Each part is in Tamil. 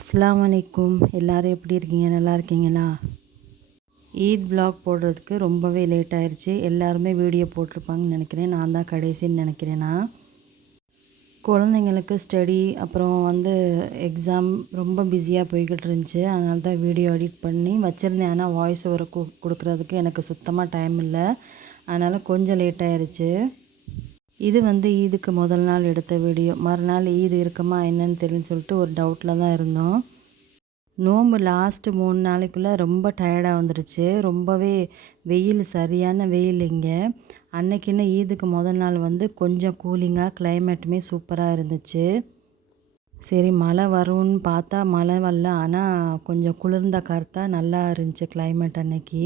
அஸ்ஸலாமு அலைக்கும். எல்லாரும் எப்படி இருக்கீங்க? நல்லா இருக்கீங்களா? ஈத் விலாக் போடுறதுக்கு ரொம்பவே லேட் ஆயிடுச்சு. எல்லாருமே வீடியோ போட்டிருப்பாங்கன்னு நினைக்கிறேன். நான் தான் கடைசின்னு நினைக்கிறேன் நான். குழந்தைங்களுக்கு ஸ்டடி அப்புறம் எக்ஸாம் ரொம்ப பிஸியாக போய்கிட்டு இருந்துச்சு. அதனால தான் வீடியோ எடிட் பண்ணி வச்சுருந்தேன். ஆனால் வாய்ஸ் ஓவர் கொடுக்குறதுக்கு எனக்கு சுத்தமாக டைம் இல்லை. அதனால் கொஞ்சம் லேட் ஆயிடுச்சு. இது ஈதுக்கு முதல் நாள் எடுத்த வீடியோ. மறுநாள் ஈது இருக்குமா என்னன்னு தெரியும்னு சொல்லிட்டு ஒரு டவுட்டில் தான் இருந்தோம். நோன்பு லாஸ்ட்டு 3 நாளைக்குள்ளே ரொம்ப டயர்டாக வந்துடுச்சு. ரொம்பவே வெயில், சரியான வெயில் இங்கே. அன்னைக்குன்னு ஈதுக்கு முதல் நாள் கொஞ்சம் கூலிங்காக கிளைமேட்டுமே சூப்பராக இருந்துச்சு. சரி மழை வரும்னு பார்த்தா மழை வரல. ஆனால் கொஞ்சம் குளிர்ந்த காற்றா நல்லா இருந்துச்சு கிளைமேட் அன்னைக்கு.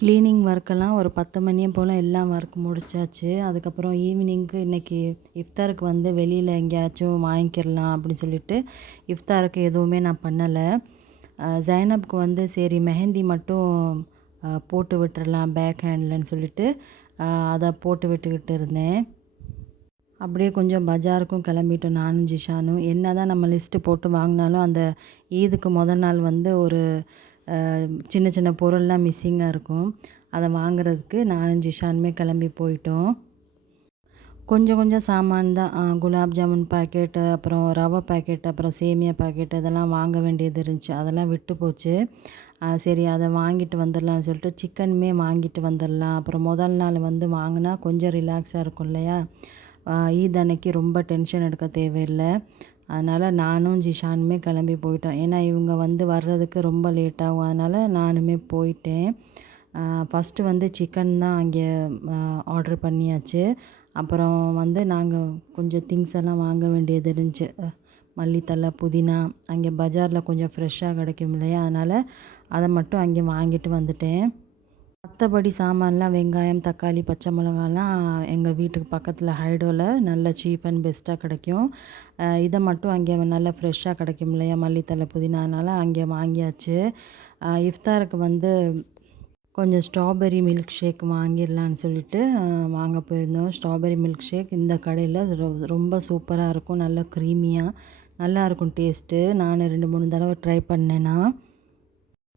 க்ளீனிங் ஒர்க்கெல்லாம் ஒரு 10 மணியை போல் எல்லாம் ஒர்க் முடிச்சாச்சு. அதுக்கப்புறம் ஈவினிங்க்கு இன்றைக்கி இஃப்தாருக்கு வெளியில் எங்கேயாச்சும் வாங்கிக்கிடலாம் அப்படின்னு சொல்லிட்டு இஃப்தாருக்கு எதுவுமே நான் பண்ணலை. ஜைனப்க்கு சரி மெஹந்தி மட்டும் போட்டு விட்டுறலாம் பேக் ஹேண்ட்லன்னு சொல்லிட்டு அதை போட்டு விட்டுக்கிட்டு இருந்தேன். அப்படியே கொஞ்சம் பஜாருக்கும் கிளம்பிட்டோம் நானும் ஜிஷானும். என்ன தான் நம்ம லிஸ்ட்டு போட்டு வாங்கினாலும் அந்த ஈதுக்கு முதல் நாள் ஒரு சின்ன சின்ன பொருள்லாம் மிஸ்ஸிங்காக இருக்கும். அதை வாங்குறதுக்கு நானும் ஜிஷானுமே கிளம்பி போயிட்டோம். கொஞ்சம் கொஞ்சம் சாமான் தான், குலாப் ஜாமுன் பாக்கெட்டு, அப்புறம் ரவை பாக்கெட், அப்புறம் சேமியா பாக்கெட் இதெல்லாம் வாங்க வேண்டியது இருந்துச்சு. அதெல்லாம் விட்டு போச்சு. சரி அதை வாங்கிட்டு வந்துடலான்னு சொல்லிட்டு சிக்கனுமே வாங்கிட்டு வந்துடலாம். அப்புறம் முதல் நாள் வாங்கினா கொஞ்சம் ரிலாக்ஸாக இருக்கும் இல்லையா? ஈத் அன்னைக்கு ரொம்ப டென்ஷன் எடுக்க தேவையில்லை. அதனால் நானும் ஜிஷானுமே கிளம்பி போயிட்டோம். ஏன்னா இவங்க வர்றதுக்கு ரொம்ப லேட் ஆகும். அதனால் நானுமே போயிட்டேன். ஃபஸ்ட்டு சிக்கன் தான் அங்கே ஆர்டர் பண்ணியாச்சு. அப்புறம் நாங்கள் கொஞ்சம் திங்ஸ் எல்லாம் வாங்க வேண்டியது இருந்துச்சு. மல்லித்தழை, புதினா அங்கே பஜாரில் கொஞ்சம் ஃப்ரெஷ்ஷாக கிடைக்கும் இல்லையா? அதனால் அதை மட்டும் அங்கே வாங்கிட்டு வந்துட்டேன். மற்றபடி சாமான்லாம் வெங்காயம், தக்காளி, பச்சை மிளகாலாம் எங்கள் வீட்டுக்கு பக்கத்தில் ஹைடோவில் நல்ல சீப் அண்ட் பெஸ்ட்டாக கிடைக்கும். இதை மட்டும் அங்கே நல்லா ஃப்ரெஷ்ஷாக கிடைக்கும் இல்லையா? மல்லித்தழை, புதினா, அதனால் அங்கே வாங்கியாச்சு. இஃப்தாருக்கு கொஞ்சம் ஸ்ட்ராபெர்ரி மில்க் ஷேக் வாங்கிடலான்னு சொல்லிட்டு வாங்க போயிருந்தோம். ஸ்ட்ராபெர்ரி மில்க் ஷேக் இந்த கடையில் ரொம்ப சூப்பராக இருக்கும். நல்லா க்ரீமியாக நல்லாயிருக்கும் டேஸ்ட்டு. நான் 2-3 தடவை ட்ரை பண்ணேன்னா.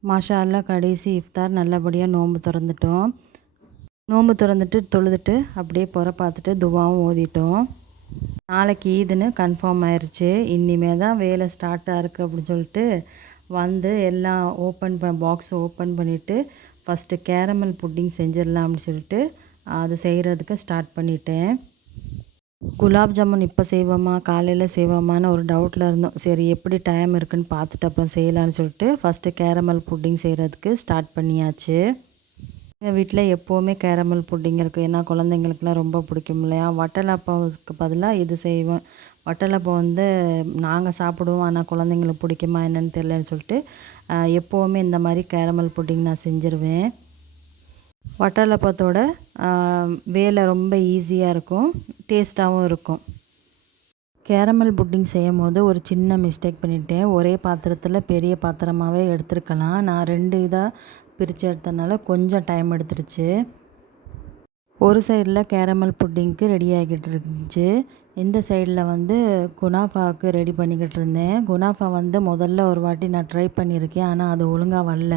மாஷா அல்லா கடைசி இஃப்தார் நல்லபடியாக நோன்பு திறந்துட்டோம். நோன்பு திறந்துட்டு தொழுதுட்டு அப்படியே புற பார்த்துட்டு துவாவும் ஓதிட்டோம். நாளைக்கு ஈதுன்னு கன்ஃபார்ம் ஆயிடுச்சு. இனிமே தான் வேலை ஸ்டார்ட்டாக இருக்குது அப்படின்னு சொல்லிட்டு எல்லாம் பாக்ஸ் ஓப்பன் பண்ணிவிட்டு ஃபஸ்ட்டு கேரமல் புட்டிங் செஞ்சிடலாம் அப்படின்னு சொல்லிட்டு அது செய்கிறதுக்கு ஸ்டார்ட் பண்ணிட்டேன். குலாப் ஜாமுன் இப்போ செய்வோமா காலையில் செய்வோமான்னு ஒரு டவுட்டில் இருந்தோம். சரி எப்படி டைம் இருக்குன்னு பார்த்துட்டு அப்புறம் செய்யலான்னு சொல்லிட்டு ஃபஸ்ட்டு கேரமல் புட்டிங் செய்கிறதுக்கு ஸ்டார்ட் பண்ணியாச்சு. எங்கள் வீட்டில் எப்போவுமே கேரமல் புட்டிங் இருக்குது. ஏன்னா குழந்தைங்களுக்குலாம் ரொம்ப பிடிக்கும் இல்லையா? வட்டலப்பாவுக்கு பதிலாக இது செய்வேன். வட்டலப்பா நாங்கள் சாப்பிடுவோம். ஆனால் குழந்தைங்களுக்கு பிடிக்குமா என்னன்னு தெரியலன்னு சொல்லிட்டு எப்போவுமே இந்த மாதிரி கேரமல் புட்டிங் நான் செஞ்சுருவேன். வட்டலப்பத்தோட வேலை ரொம்ப ஈஸியாக இருக்கும், டேஸ்ட்டாகவும் இருக்கும். கேரமல் புட்டிங் செய்யும் போது ஒரு சின்ன மிஸ்டேக் பண்ணிட்டேன். ஒரே பாத்திரத்தில் பெரிய பாத்திரமாகவே எடுத்துருக்கலாம். நான் 2 இதாக பிரித்து எடுத்தனால கொஞ்சம் டைம் எடுத்துருச்சு. ஒரு சைடில் கேரமல் புட்டிங்க்கு ரெடி ஆகிக்கிட்டு இருந்துச்சு. இந்த சைடில் குனாஃபாவுக்கு ரெடி பண்ணிக்கிட்டு இருந்தேன். குனாஃபா முதல்ல ஒரு வாட்டி நான் ட்ரை பண்ணியிருக்கேன். ஆனால் அது ஒழுங்காக வரல.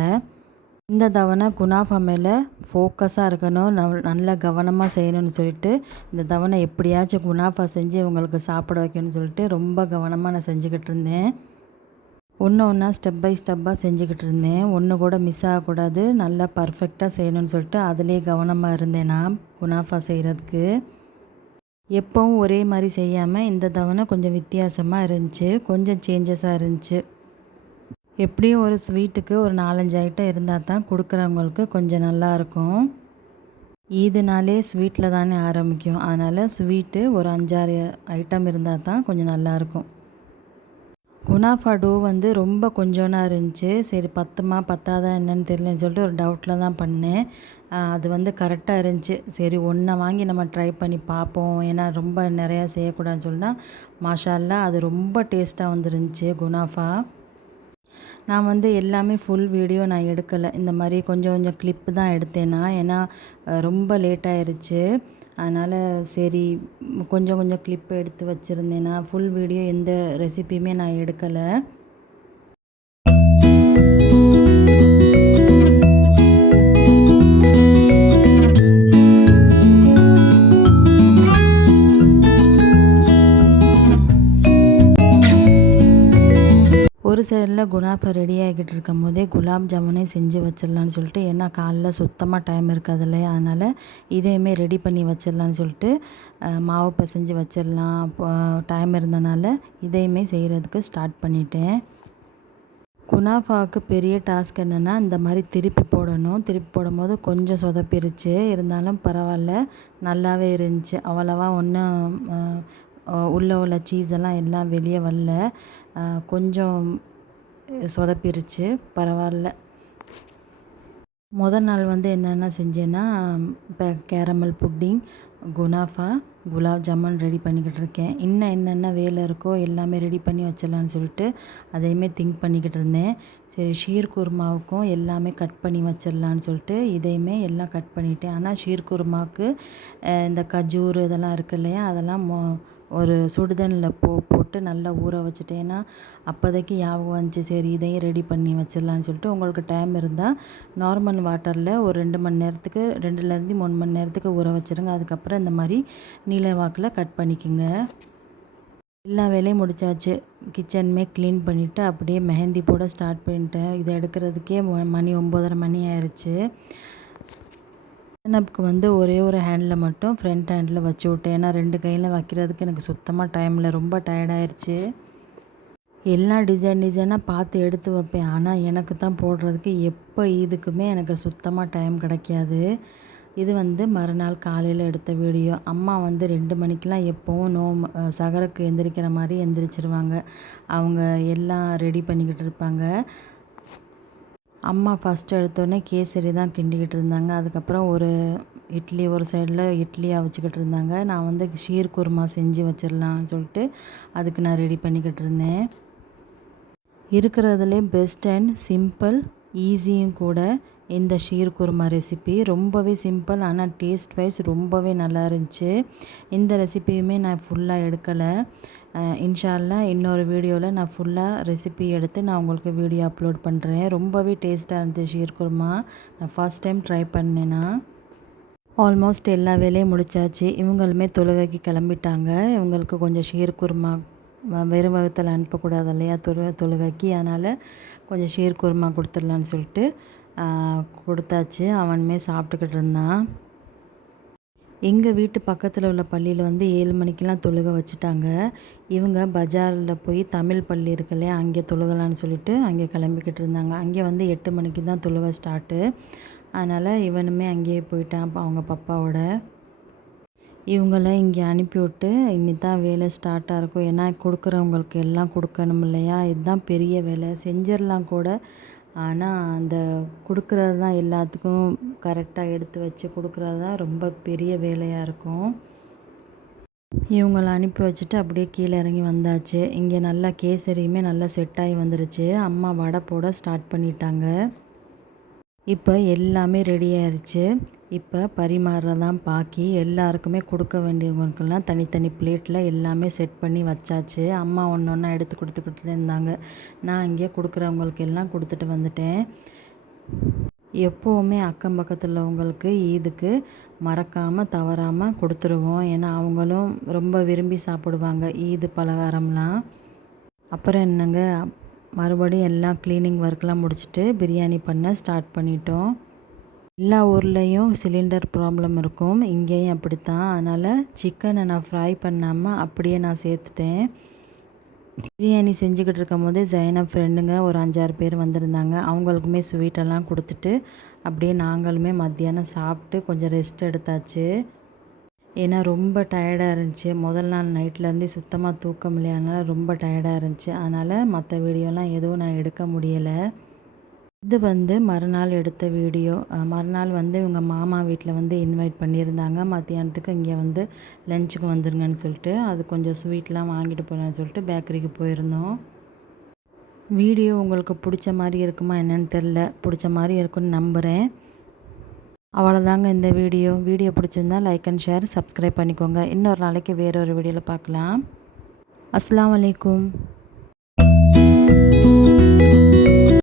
இந்த தவணை குனாஃபா மேலே ஃபோக்கஸாக இருக்கணும், நல்ல கவனமாக செய்யணும்னு சொல்லிட்டு இந்த தவணை எப்படியாச்சும் குனாஃபா செஞ்சு இவங்களுக்கு சாப்பிட வைக்கணும்னு சொல்லிட்டு ரொம்ப கவனமாக நான் செஞ்சுக்கிட்டு இருந்தேன். ஒன்று ஒன்றா ஸ்டெப் பை ஸ்டெப்பாக செஞ்சுக்கிட்டு இருந்தேன். ஒன்று கூட மிஸ் ஆகக்கூடாது, நல்லா பர்ஃபெக்டாக செய்யணும்னு சொல்லிட்டு அதிலே கவனமாக இருந்தேன் நான் குனாஃபா செய்கிறதுக்கு. எப்போவும் ஒரே மாதிரி செய்யாமல் இந்த தவணை கொஞ்சம் வித்தியாசமாக இருந்துச்சு, கொஞ்சம் சேஞ்சஸாக இருந்துச்சு. எப்படியும் ஒரு ஸ்வீட்டுக்கு ஒரு 4-5 ஐட்டம் இருந்தால் தான் கொடுக்குறவங்களுக்கு கொஞ்சம் நல்லாயிருக்கும். ஈதுனாலே ஸ்வீட்டில் தானே ஆரம்பிக்கும். அதனால் ஸ்வீட்டு ஒரு 5-6 ஐட்டம் இருந்தால் தான் கொஞ்சம் நல்லாயிருக்கும். குனாஃபா டோ ரொம்ப கொஞ்சோனா இருந்துச்சு. சரி பத்துமா பத்தாதா என்னன்னு தெரியலன்னு சொல்லிட்டு ஒரு டவுட்டில் தான் பண்ணேன். அது கரெக்டாக இருந்துச்சு. சரி ஒன்றை வாங்கி நம்ம ட்ரை பண்ணி பார்ப்போம், ஏன்னா ரொம்ப நிறையா செய்யக்கூடாதுன்னு சொன்னால் மாஷா அல்லா அது ரொம்ப டேஸ்ட்டாக வந்துருந்துச்சு குனாஃபா. நான் எல்லாமே ஃபுல் வீடியோ நான் எடுக்கலை. இந்த மாதிரி கொஞ்சம் கொஞ்சம் கிளிப்பு தான் எடுத்தேன் நான். ஏன்னா ரொம்ப லேட் ஆயிருச்சு. அதனால் சரி கொஞ்சம் கொஞ்சம் கிளிப் எடுத்து வச்சுருந்தேன். நான் ஃபுல் வீடியோ எந்த ரெசிபியுமே நான் எடுக்கலை. ஒரு சைடில் குனாஃபா ரெடி ஆகிக்கிட்டு இருக்கும் போதே குலாப் ஜாமுனே செஞ்சு வச்சிடலான்னு சொல்லிட்டு, ஏன்னா காலைல சுத்தமாக டைம் இருக்காது இல்லையா, அதனால் இதையுமே ரெடி பண்ணி வச்சிடலான்னு சொல்லிட்டு மாவு பிசைஞ்சு வச்சிடலாம் அப்போ டைம் இருந்தனால இதையுமே செய்கிறதுக்கு ஸ்டார்ட் பண்ணிட்டேன். குனாஃபாவுக்கு பெரிய டாஸ்க் என்னென்னா இந்த மாதிரி திருப்பி போடணும். திருப்பி போடும்போது கொஞ்சம் சொதப்பிருச்சு, இருந்தாலும் பரவாயில்ல, நல்லாவே இருந்துச்சு. அவ்வளவா ஒன்றும் உள்ளே உள்ள சீஸெல்லாம் எல்லாம் வெளியே வரல, கொஞ்சம் சொதப்பிருச்சு, பரவாயில்ல. முதல் நாள் வந்து என்னென்ன செஞ்சேன்னா, இப்போ caramel pudding, kunafa, gulab jamun ready பண்ணிக்கிட்டு இருக்கேன். இன்னும் என்னென்ன வேலை இருக்கோ எல்லாமே ரெடி பண்ணி வச்சிடலான்னு சொல்லிட்டு அதையுமே திங்க் பண்ணிக்கிட்டு இருந்தேன். சரி ஷீர் குருமாவுக்கும் எல்லாமே கட் பண்ணி வச்சிடலான்னு சொல்லிட்டு இதையுமே எல்லாம் கட் பண்ணிட்டேன். ஆனால் ஷீர் குருமாவுக்கு இந்த கஜூர் இதெல்லாம் இருக்குது இல்லையா, அதெல்லாம் ஒரு சுடுதண்ணில் போட்டு நல்லா ஊற வச்சுட்டேன். ஏன்னா அப்போதைக்கு ஞாபகம் வந்துச்சு, சரி இதையும் ரெடி பண்ணி வச்சிடலான்னு சொல்லிட்டு. உங்களுக்கு டைம் இருந்தால் நார்மல் வாட்டரில் ஒரு 2 மணி நேரத்துக்கு 2லேருந்து 3 மணி நேரத்துக்கு ஊற வச்சுருங்க. அதுக்கப்புறம் இந்த மாதிரி நீல வாக்கில் கட் பண்ணிக்கோங்க. எல்லா வேலையும் முடிச்சாச்சு. கிச்சனுமே க்ளீன் பண்ணிவிட்டு அப்படியே மெஹந்தி போட ஸ்டார்ட் பண்ணிட்டேன். இதை எடுக்கிறதுக்கே மணி 9:30 மணி ஆயிடுச்சு. எனக்கு வந்து ஒரே ஒரு ஹேண்டில் மட்டும் ஃப்ரண்ட் ஹேண்டில் வச்சு விட்டேன். ஏன்னா 2 கையில் வைக்கிறதுக்கு எனக்கு சுத்தமாக டைமில் ரொம்ப டயர்டாயிருச்சு. எல்லா டிசைனாக பார்த்து எடுத்து வைப்பேன். ஆனால் எனக்கு தான் போடுறதுக்கு எப்போ இதுக்குமே எனக்கு சுத்தமாக டைம் கிடைக்காது. இது வந்து மறுநாள் காலையில் எடுத்த வீடியோ. அம்மா வந்து 2 மணிக்கெலாம் எப்போவும் சகருக்கு எந்திரிக்கிற மாதிரி எந்திரிச்சிருவாங்க. அவங்க எல்லாம் ரெடி பண்ணிக்கிட்டு இருப்பாங்க. அம்மா ஃபஸ்ட்டு எடுத்தோடனே கேசரி தான் கிண்டிக்கிட்டு இருந்தாங்க. அதுக்கப்புறம் ஒரு இட்லி ஒரு சைடில் இட்லி அவிச்சிக்கிட்டு இருந்தாங்க. நான் வந்து ஷீர் குருமா செஞ்சு வச்சிடலான்னு சொல்லிட்டு அதுக்கு நான் ரெடி பண்ணிக்கிட்டு இருந்தேன். இருக்கிறதுலே பெஸ்ட் அண்ட் சிம்பிள் ஈஸியும் கூட இந்த ஷீர் குருமா ரெசிபி. ரொம்பவே சிம்பிள், ஆனால் டேஸ்ட் வைஸ் ரொம்பவே நல்லா இருந்துச்சு. இந்த ரெசிபியுமே நான் ஃபுல்லாக எடுக்கலை. இன்ஷா அல்லாஹ் இன்னொரு வீடியோவில் நான் ஃபுல்லாக ரெசிபி எடுத்து நான் உங்களுக்கு வீடியோ அப்லோட் பண்ணுறேன். ரொம்பவே டேஸ்ட்டாக இருந்துச்சு ஷீர் குருமா. நான் ஃபஸ்ட் டைம் ட்ரை பண்ணேன்னா. ஆல்மோஸ்ட் எல்லா வேலையும் முடிச்சாச்சு. இவங்களுமே தொழுகைக்கு கிளம்பிட்டாங்க. இவங்களுக்கு கொஞ்சம் ஷீர் குருமா வெறும் வகுத்தில் அனுப்பக்கூடாது இல்லையா தொழுகைக்கு, அதனால் கொஞ்சம் ஷீர் குருமா கொடுத்துடலான்னு சொல்லிட்டு கொடுத்தாச்சு. அவனுமே சாப்பிட்டுக்கிட்டு இருந்தான். எங்கள் வீட்டு பக்கத்தில் உள்ள பள்ளியில் வந்து 7 மணிக்கெலாம் தொழுகை வச்சுட்டாங்க. இவங்க பஜாரில் போய் தமிழ் பள்ளி இருக்கு இல்லையா, அங்கே தொழுகலான்னு சொல்லிட்டு அங்கே கிளம்பிக்கிட்டு இருந்தாங்க. அங்கே வந்து 8 மணிக்கு தான் தொழுகை ஸ்டார்ட்டு. அதனால் இவனுமே அங்கேயே போயிட்டான் அவங்க பப்பாவோட. இவங்கள இங்கே அனுப்பிவிட்டு இனி தான் வேலை ஸ்டார்ட்டாக இருக்கும். ஏன்னா கொடுக்குறவங்களுக்கு எல்லாம் கொடுக்கணும் இல்லையா, இதுதான் பெரிய வேலை. செஞ்சிடலாம் கூட, ஆனால் அந்த கொடுக்குறது தான் எல்லாத்துக்கும் கரெக்டாக எடுத்து வச்சு கொடுக்குறது தான் ரொம்ப பெரிய வேலையாக இருக்கும். இவங்கள அனுப்பி வச்சுட்டு அப்படியே கீழே இறங்கி வந்தாச்சு. இங்கே நல்லா கேசரியுமே நல்லா செட் ஆகி வந்துருச்சு. அம்மா வடை போட ஸ்டார்ட் பண்ணிட்டாங்க. இப்போ எல்லாமே ரெடி ஆயிடுச்சு. இப்போ பரிமாறுறதான் பாக்கி. எல்லாருக்குமே கொடுக்க வேண்டியவங்களுக்கெல்லாம் தனித்தனி பிளேட்டில் எல்லாமே செட் பண்ணி வச்சாச்சு. அம்மா ஒன்று ஒன்றா எடுத்து கொடுத்துக்கிட்டு இருந்தாங்க. நான் இங்கே கொடுக்குறவங்களுக்கு எல்லாம் கொடுத்துட்டு வந்துட்டேன். எப்போவுமே அக்கம் பக்கத்தில் உள்ளவங்களுக்கு ஈதுக்கு மறக்காமல் தவறாமல் கொடுத்துருவோம். ஏன்னா அவங்களும் ரொம்ப விரும்பி சாப்பிடுவாங்க ஈது பலகாரம்லாம். அப்புறம் என்னங்க, மறுபடியும் எல்லாம் க்ளீனிங் ஒர்க்லாம் முடிச்சுட்டு பிரியாணி பண்ண ஸ்டார்ட் பண்ணிட்டோம். எல்லா ஊர்லேயும் சிலிண்டர் ப்ராப்ளம் இருக்கும், இங்கேயும் அப்படித்தான். அதனால் சிக்கனை நான் ஃப்ரை பண்ணாமல் அப்படியே நான் சேர்த்துட்டேன். பிரியாணி செஞ்சுக்கிட்டு இருக்கும் போதே ஜைனப் ஃப்ரெண்டுங்க ஒரு 5-6 பேர் வந்திருந்தாங்க. அவங்களுக்குமே ஸ்வீட்டெல்லாம் கொடுத்துட்டு அப்படியே நாங்களுமே மத்தியானம் சாப்பிட்டு கொஞ்சம் ரெஸ்ட் எடுத்தாச்சு. ஏன்னா ரொம்ப டயர்டாக இருந்துச்சு. முதல் நாள் நைட்லேருந்தே சுத்தமாக தூக்கம் இல்லையா, அதனால் ரொம்ப டயர்டாக இருந்துச்சு. அதனால் மற்ற வீடியோலாம் எதுவும் நான் எடுக்க முடியலை. இது வந்து மறுநாள் எடுத்த வீடியோ. மறுநாள் வந்து இவங்க மாமா வீட்டில் வந்து இன்வைட் பண்ணியிருந்தாங்க. மத்தியானத்துக்கு இங்கே வந்து லஞ்சுக்கு வந்துருங்கன்னு சொல்லிட்டு, அது கொஞ்சம் ஸ்வீட்லாம் வாங்கிட்டு போகலான்னு சொல்லிட்டு பேக்கரிக்கு போயிருந்தோம். வீடியோ உங்களுக்கு பிடிச்ச மாதிரி இருக்குமா என்னன்னு தெரில. பிடிச்ச மாதிரி இருக்குன்னு நம்புகிறேன். அவ்வளோதாங்க இந்த வீடியோ பிடிச்சிருந்தா லைக் அண்ட் ஷேர் சப்ஸ்கிரைப் பண்ணிக்கோங்க. இன்னொரு நாளைக்கு வேறு ஒரு வீடியோவில் பார்க்கலாம். அஸ்ஸலாமு அலைக்கும்.